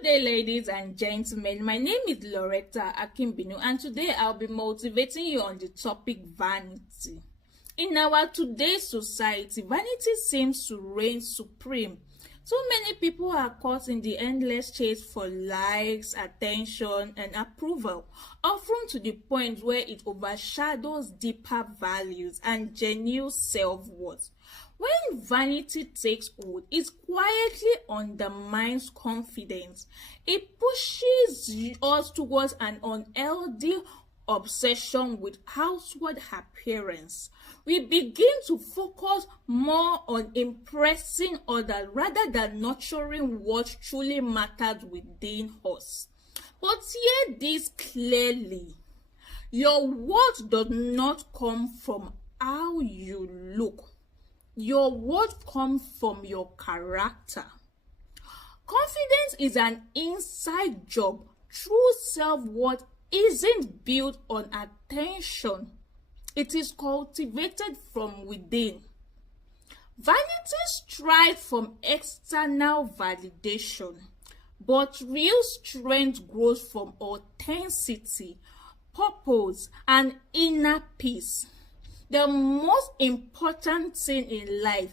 Good day, ladies and gentlemen. My name is Loretta Akimbinu, and today I'll be motivating you on the topic vanity. In our today's society, vanity seems to reign supreme. So many people are caught in the endless chase for likes, attention, and approval, often to the point where it overshadows deeper values and genuine self-worth. When vanity takes hold, it quietly undermines confidence. It pushes us towards an unhealthy obsession with outward appearance. We begin to focus more on impressing others rather than nurturing what truly matters within us. But hear this clearly. Your worth does not come from how you look. Your worth comes from your character. Confidence is an inside job. True self-worth isn't built on attention. It is cultivated from within. Vanity strives from external validation, but real strength grows from authenticity, purpose, and inner peace. The most important thing in life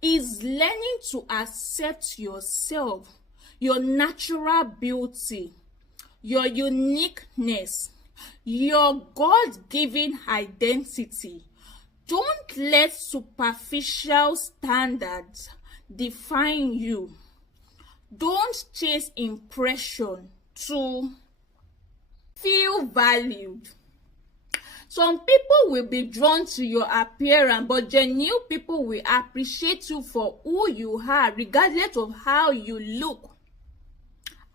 is learning to accept yourself, your natural beauty, your uniqueness, your God-given identity. Don't let superficial standards define you. Don't chase impression to feel valued. Some people will be drawn to your appearance, but genuine people will appreciate you for who you are, regardless of how you look.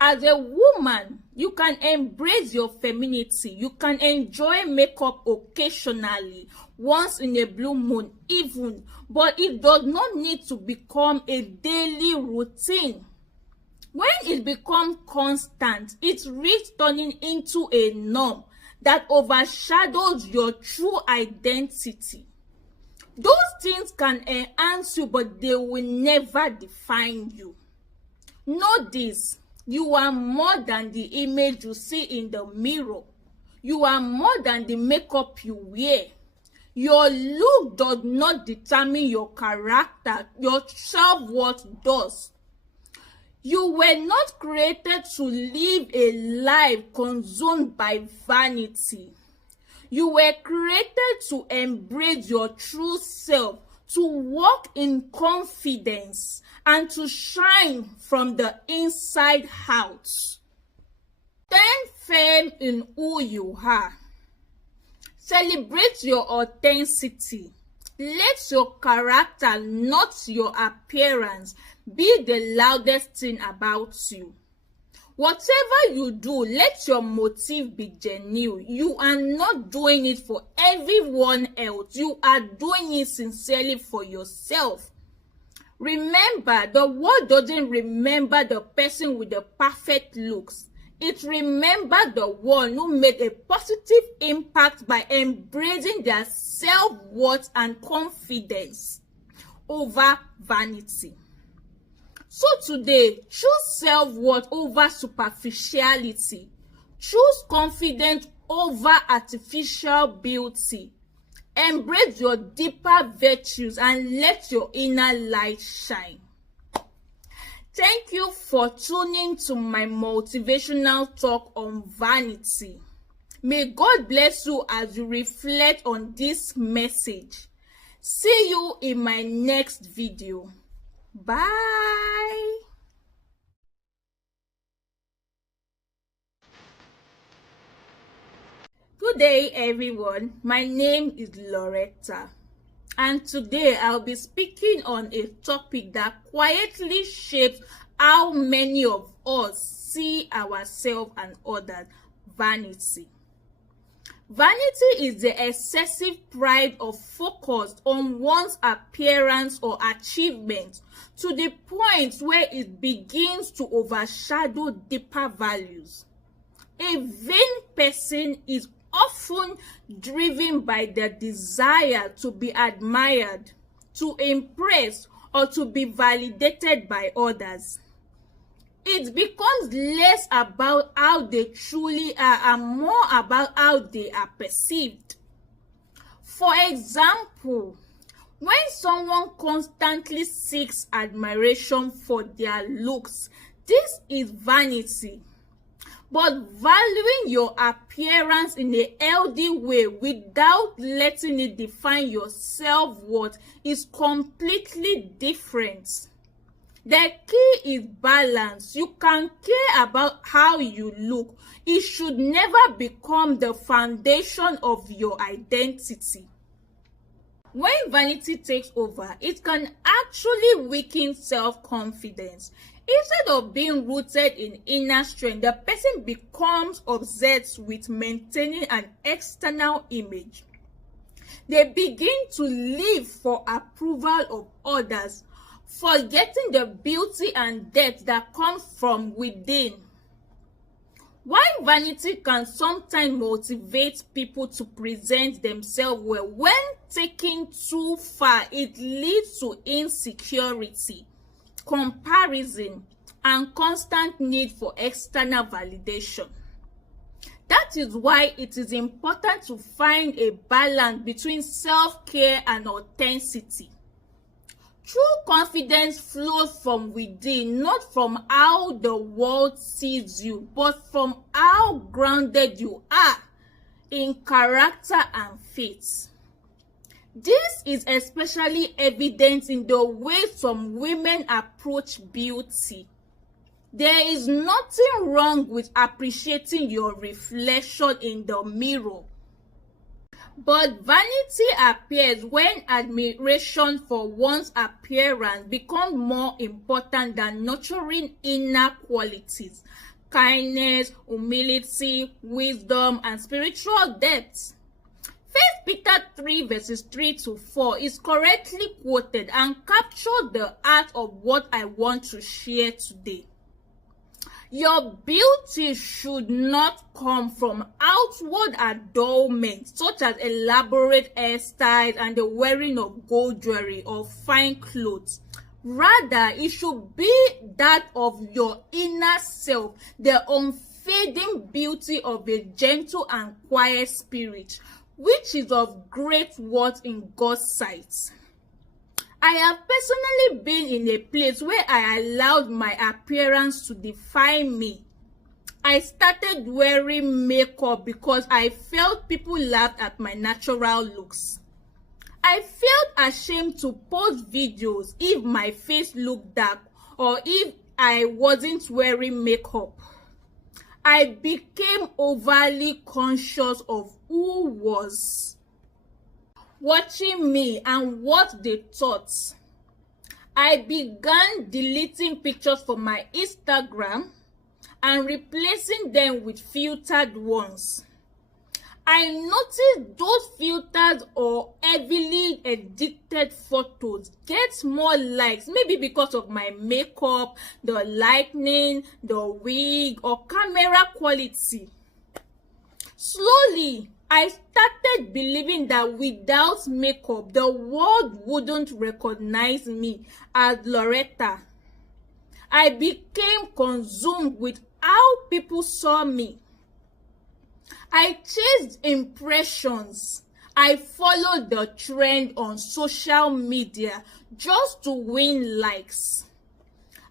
As a woman, you can embrace your femininity. You can enjoy makeup occasionally, once in a blue moon even, but it does not need to become a daily routine. When it becomes constant, it risks turning into a norm that overshadows your true identity. Those things can enhance you, but they will never define you. Know this. You are more than the image you see in the mirror. You are more than the makeup you wear. Your look does not determine your character. Your self-worth does. You were not created to live a life consumed by vanity. You were created to embrace your true self, to walk in confidence, and to shine from the inside out. Stand firm in who you are. Celebrate your authenticity. Let your character, not your appearance, be the loudest thing about you. Whatever you do, let your motive be genuine. You are not doing it for everyone else. You are doing it sincerely for yourself. Remember, the world doesn't remember the person with the perfect looks. It remembers the one who made a positive impact by embracing their self-worth and confidence over vanity. So today, choose self-worth over superficiality. Choose confidence over artificial beauty. Embrace your deeper virtues and let your inner light shine. Thank you for tuning to my motivational talk on vanity. May God bless you as you reflect on this message. See you in my next video. Bye. Good day, everyone. My name is Loretta, and today I'll be speaking on a topic that quietly shapes how many of us see ourselves and others: vanity. Vanity is the excessive pride of focus on one's appearance or achievement to the point where it begins to overshadow deeper values. A vain person is often driven by the desire to be admired, to impress, or to be validated by others. it becomes less about how they truly are and more about how they are perceived. For example, when someone constantly seeks admiration for their looks, this is vanity. But valuing your appearance in a healthy way without letting it define your self-worth is completely different. The key is balance. You can care about how you look. It should never become the foundation of your identity. When vanity takes over, it can actually weaken self-confidence. Instead of being rooted in inner strength, the person becomes obsessed with maintaining an external image. They begin to live for approval of others, forgetting the beauty and depth that comes from within. While vanity can sometimes motivate people to present themselves well, when taken too far, it leads to insecurity, comparison, and constant need for external validation. That is why it is important to find a balance between self-care and authenticity. True confidence flows from within, not from how the world sees you, but from how grounded you are in character and faith. This is especially evident in the way some women approach beauty. There is nothing wrong with appreciating your reflection in the mirror. But vanity appears when admiration for one's appearance becomes more important than nurturing inner qualities, kindness, humility, wisdom, and spiritual depth. 1 Peter 3 verses 3 to 4 is correctly quoted and captures the heart of what I want to share today. Your beauty should not come from outward adornment, such as elaborate hairstyles and the wearing of gold jewelry or fine clothes. Rather, it should be that of your inner self, the unfading beauty of a gentle and quiet spirit, which is of great worth in God's sight. I have personally been in a place where I allowed my appearance to define me. I started wearing makeup because I felt people laughed at my natural looks. I felt ashamed to post videos if my face looked dark or if I wasn't wearing makeup. I became overly conscious of who was watching me and what they thought. I began deleting pictures from my Instagram and replacing them with filtered ones. I noticed those filtered or heavily edited photos get more likes, maybe because of my makeup, the lighting, the wig, or camera quality. Slowly, I started believing that without makeup, the world wouldn't recognize me as Loretta. I became consumed with how people saw me. I chased impressions. I followed the trend on social media just to win likes.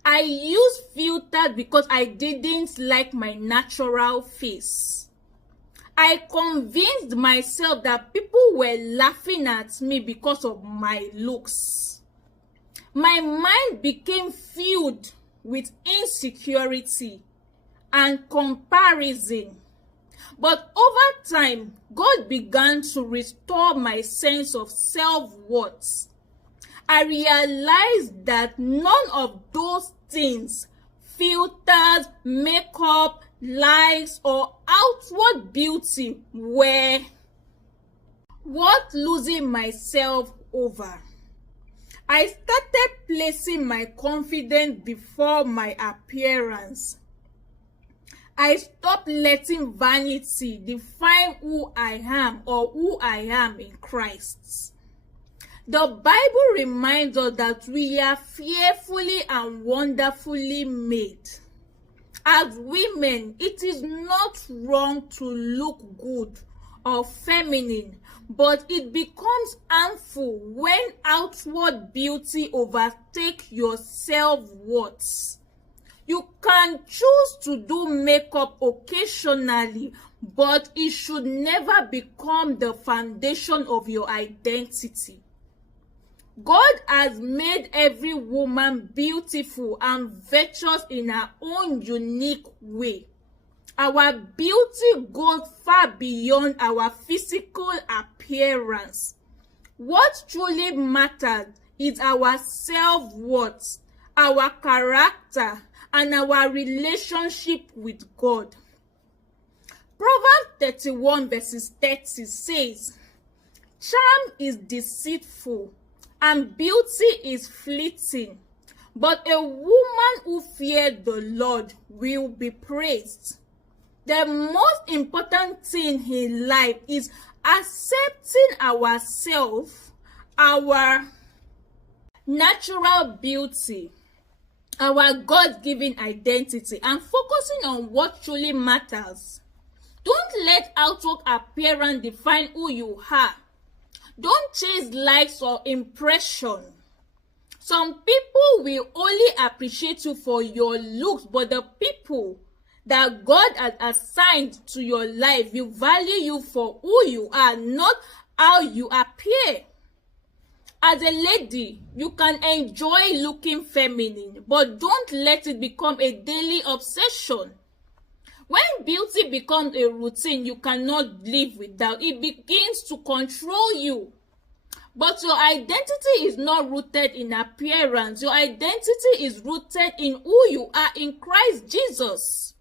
I used filters because I didn't like my natural face. I convinced myself that people were laughing at me because of my looks. My mind became filled with insecurity and comparison. But over time, God began to restore my sense of self-worth. I realized that none of those things, filters, makeup, likes, or outward beauty, were worth losing myself over. I started placing my confidence before my appearance. I stopped letting vanity define who I am or who I am in Christ. The Bible reminds us that we are fearfully and wonderfully made. As women, it is not wrong to look good or feminine, but it becomes harmful when outward beauty overtakes your self-worth. You can choose to do makeup occasionally, but it should never become the foundation of your identity. God has made every woman beautiful and virtuous in her own unique way. Our beauty goes far beyond our physical appearance. What truly matters is our self-worth, our character, and our relationship with God. Proverbs 31 verses 30 says, "Charm is deceitful, and beauty is fleeting, but a woman who fears the Lord will be praised." The most important thing in life is accepting ourselves, our natural beauty, our God-given identity, and focusing on what truly matters. Don't let outward appearance define who you are. Don't chase likes or impression. Some people will only appreciate you for your looks, but the people that God has assigned to your life will value you for who you are, not how you appear. As a lady, you can enjoy looking feminine, but don't let it become a daily obsession. When beauty becomes a routine you cannot live without, it begins to control you. But your identity is not rooted in appearance. Your identity is rooted in who you are in Christ Jesus.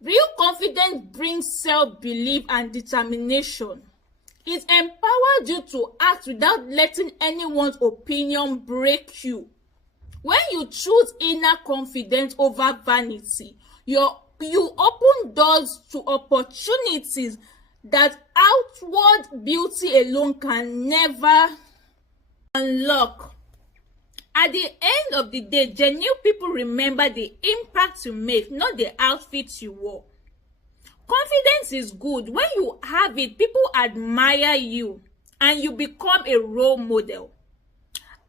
Real confidence brings self-belief and determination. It empowers you to act without letting anyone's opinion break you. When you choose inner confidence over vanity, you open doors to opportunities that outward beauty alone can never unlock. At the end of the day, genuine people remember the impact you make, not the outfit you wore. Confidence is good. When you have it, people admire you and you become a role model.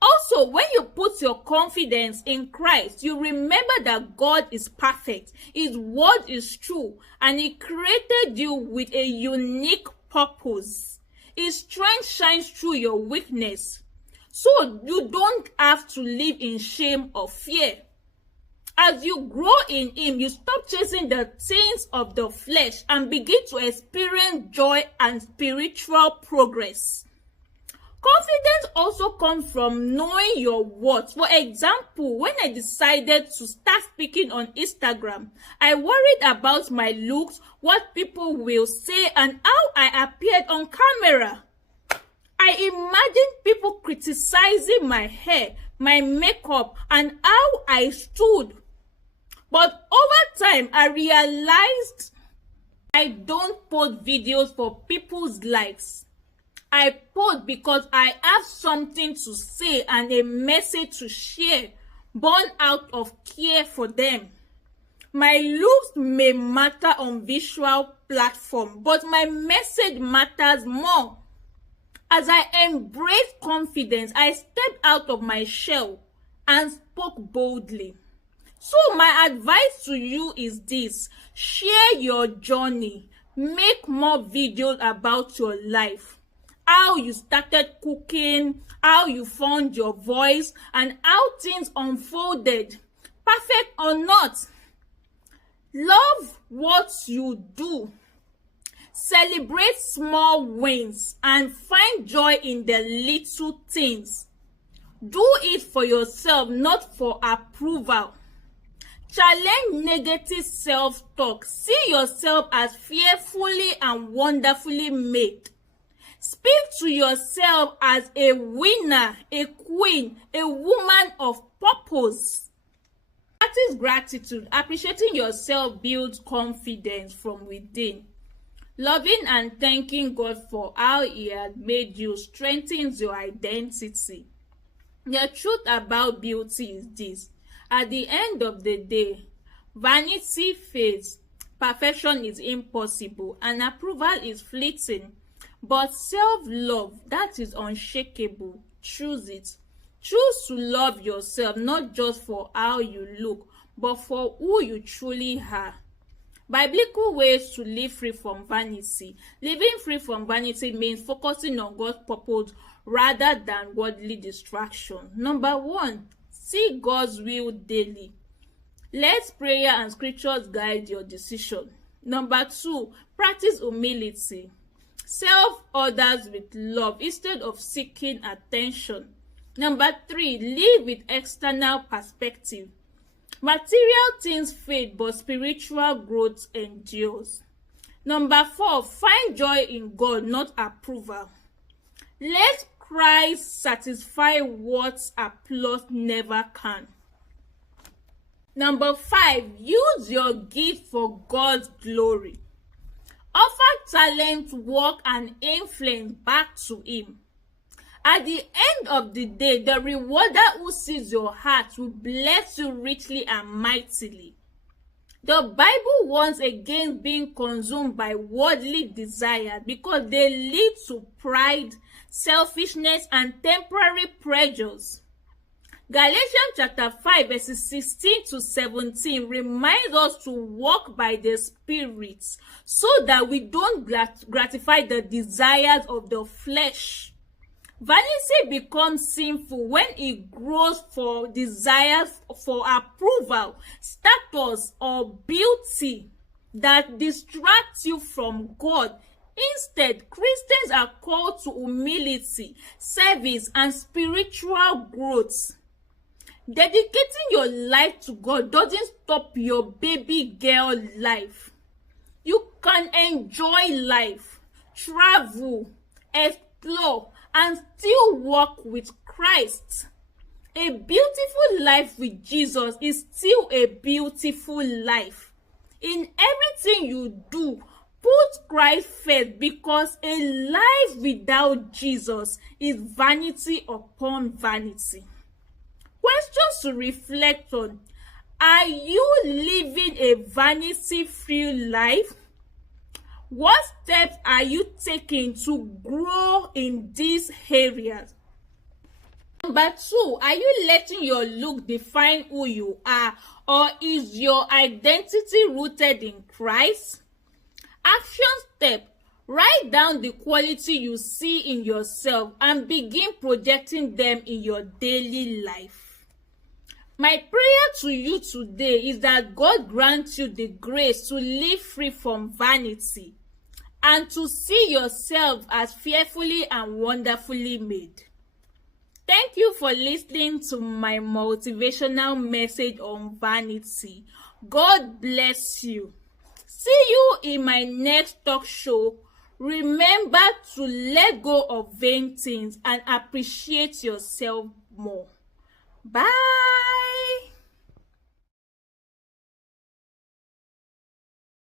Also, when you put your confidence in Christ, you remember that God is perfect, His word is true, and He created you with a unique purpose. His strength shines through your weakness, so you don't have to live in shame or fear. As you grow in Him, you stop chasing the things of the flesh and begin to experience joy and spiritual progress. Confidence also comes from knowing your worth. For example, when I decided to start speaking on Instagram, I worried about my looks, what people will say, and how I appeared on camera. I imagined people criticizing my hair, my makeup, and how I stood. But over time, I realized I don't post videos for people's likes. I post because I have something to say and a message to share, born out of care for them. My looks may matter on visual platform, but my message matters more. As I embraced confidence, I stepped out of my shell and spoke boldly. So my advice to you is this: share your journey, make more videos about your life, how you started cooking, how you found your voice, and how things unfolded, perfect or not. Love what you do. Celebrate small wins and find joy in the little things. Do it for yourself, not for approval. Challenge negative self-talk. See yourself as fearfully and wonderfully made. Speak to yourself as a winner, a queen, a woman of purpose. Practice gratitude. Appreciating yourself builds confidence from within. Loving and thanking God for how He has made you strengthens your identity. The truth about beauty is this: at the end of the day, Vanity fades, perfection is impossible, and approval is fleeting. But self-love, that is unshakable. Choose it. Choose to love yourself, not just for how you look, but for who you truly are. Biblical ways to live free from vanity. Living free from vanity means focusing on God's purpose rather than worldly distraction. Number 1, seek God's will daily. Let prayer and scriptures guide your decision. Number 2, practice humility. Serve others with love instead of seeking attention. Number 3, live with external perspective. Material things fade, but spiritual growth endures. Number 4, find joy in God, not approval. Let Christ satisfy what applause never can. Number 5, use your gift for God's glory. Offer talent, work, and influence back to Him. At the end of the day, the rewarder who sees your heart will bless you richly and mightily. The Bible warns against being consumed by worldly desires because they lead to pride, selfishness, and temporary pleasures. Galatians chapter 5 verses 16 to 17 reminds us to walk by the Spirit so that we don't gratify the desires of the flesh. Vanity becomes sinful when it grows for desires for approval, status, or beauty that distracts you from God. Instead, Christians are called to humility, service, and spiritual growth. Dedicating your life to God doesn't stop your baby girl life. You can enjoy life, travel, explore, and still walk with Christ. A beautiful life with Jesus is still a beautiful life. In everything you do, put Christ first, because a life without Jesus is vanity upon vanity. Questions to reflect on. Are you living a vanity-free life? What steps are you taking to grow in these areas? Number 2, are you letting your look define who you are, or is your identity rooted in Christ? Action step. Write down the quality you see in yourself and begin projecting them in your daily life. My prayer to you today is that God grants you the grace to live free from vanity and to see yourself as fearfully and wonderfully made. Thank you for listening to my motivational message on vanity. God bless you. See you in my next talk show. Remember to let go of vain things and appreciate yourself more. Bye.